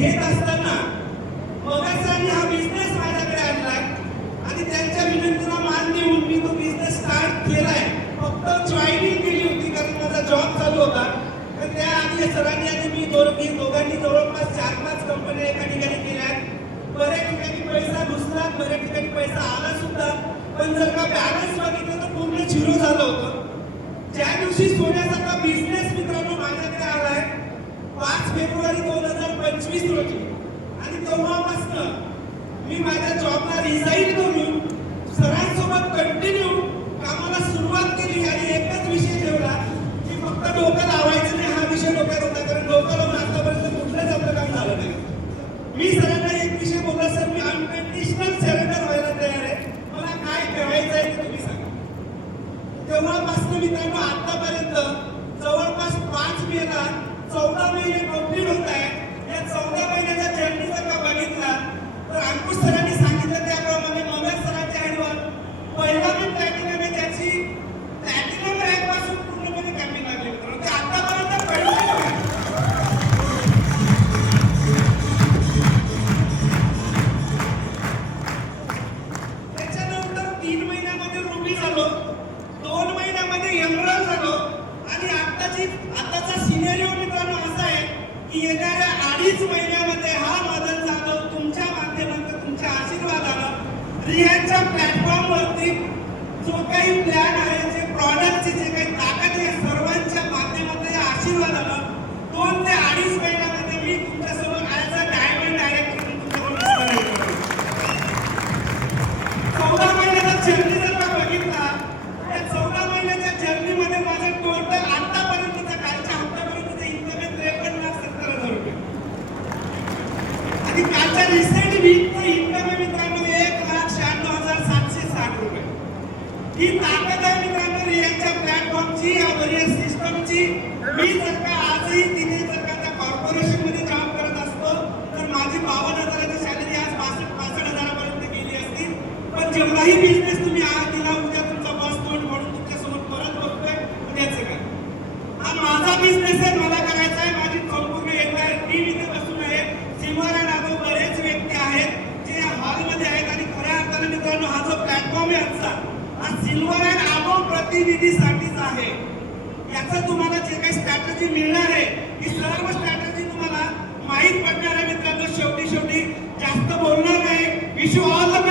घेत असताना मगासरांनी हा बिझनेस माझ्याकडे आणलाय आणि त्यांच्या विनंतीला मान देऊन मी तो बिझनेस स्टार्ट केलाय. फक्त जॉईनिंग केली होती कारण माझा जॉब चालू होता. तर त्या आधी सरांनी आणि मी दोघांनी जवळपास 4-5 कंपन्या एका ठिकाणी केल्या. बऱ्याच ठिकाणी पैसा घुसला, बऱ्याच ठिकाणी पैसा आला सुद्धा, पण जर का बॅलन्स बघितलं तर पूर्ण झिरो झालं होतं. ज्या दिवशी सोन्याचा बिझनेस मित्रांनो माझ्याकडे आलाय 5 फेब्रुवारी 2025 रोजी आणि तेव्हापासून मी माझ्या जॉबला रिझाईन करून सरांसोबत कंटिन्यू कामाला सुरुवात केली आणि एकच विषय ठेवला की फक्त डोकं लावायचं नाही. हा विषय डोक्यात होता कारण डोकं लावून आतापर्यंत कुठलंच आपलं काम झालं नाही. मी सरांना एक विषय बोलला, सर मी अनकंडिशनल सरेंडर व्हायला तयार आहे, मला काय करायचं आहे ते तुम्ही सांगा. तेव्हापासून मित्रांनो आतापर्यंत जवळपास 5 मेला 14 महिने कंप्लीट होत आहे. या 14 महिन्याच्या जर्नी जर का बघितला तर अंकुश सरांनी सांगितलं त्याप्रमाणे मगच सरांच्या हँडवर पहिला पण प्लॅटिनम आहे, त्याची प्लॅटिनम रँक पासून पूर्णपणे कॅम्पिंग लागली मित्रांनो. ते आतापर्यंत पहिलं त्याच्यानंतर 3 महिन्यामध्ये रुबी झालो, 2 महिन्यामध्ये एमराल्ड झालो आणि आताचा सिनेरिओ मित्रांनो असा आहे की येणाऱ्या 2.5 महिन्यामध्ये हा मदन जाधव तुमच्या माध्यमातून तुमच्या आशीर्वादानं रियांच्या प्लॅटफॉर्म वरती जो काही प्लॅन आहे, जे प्रॉडक्टची जे काही ताकद आहे, सर्वांच्या माध्यमातून या आशीर्वादानं 2 ते 2.5 महिन्यामध्ये मी तुमच्यासोबत ॲज अ डायमंड डायरेक्टर तुमच्यासोबत दिसणार आहे. 14 महिन्याचा जर्नी जर का बघितला, या 14 महिन्याच्या जर्नीमध्ये माझं टोटल आतापर्यंतचा कालच्या हप्त्यापर्यंतचं इन्कम आहे 53,70,000 रुपये आणि कालच्या रिसेंट वीकचं इन्कम आहे मित्रांनो 1,96,760 रुपये. ही ताकद आहे मित्रांनो रियांच्या प्लॅटफॉर्मची, या वरियस सिस्टमची. मी जर का आजही तिथे जर का त्या कॉर्पोरेशनमध्ये जॉब करत असतो तर माझी 52,000ची सॅलरी आज 65,000 गेली असती. पण जेवढाही बिझनेस तुम्ही आज दिला, उद्या तुमचा बॉस तोंड म्हणून तुमच्यासमोर परत बसतोय, उद्याचं काय हा माझा बिझनेस आहे, मला करायचा आहे. माझी संपूर्ण एंटायर टीम इथे बसून आहे. सिल्वर अँड अबोव बरेच व्यक्ती आहेत जे या हॉलमध्ये आहेत आणि खऱ्या अर्थाने मित्रांनो हा जो प्लॅटफॉर्म आहे आजचा, हा सिल्वर अँड अबोव प्रतिनिधीसाठीच आहे. याचं तुम्हाला जे काही स्ट्रॅटेजी मिळणार आहे, ही सर्व स्ट्रॅटेजी तुम्हाला माहीत पडणार आहे मित्रांनो. शेवटी जास्त बोलणार नाही. Wish you all the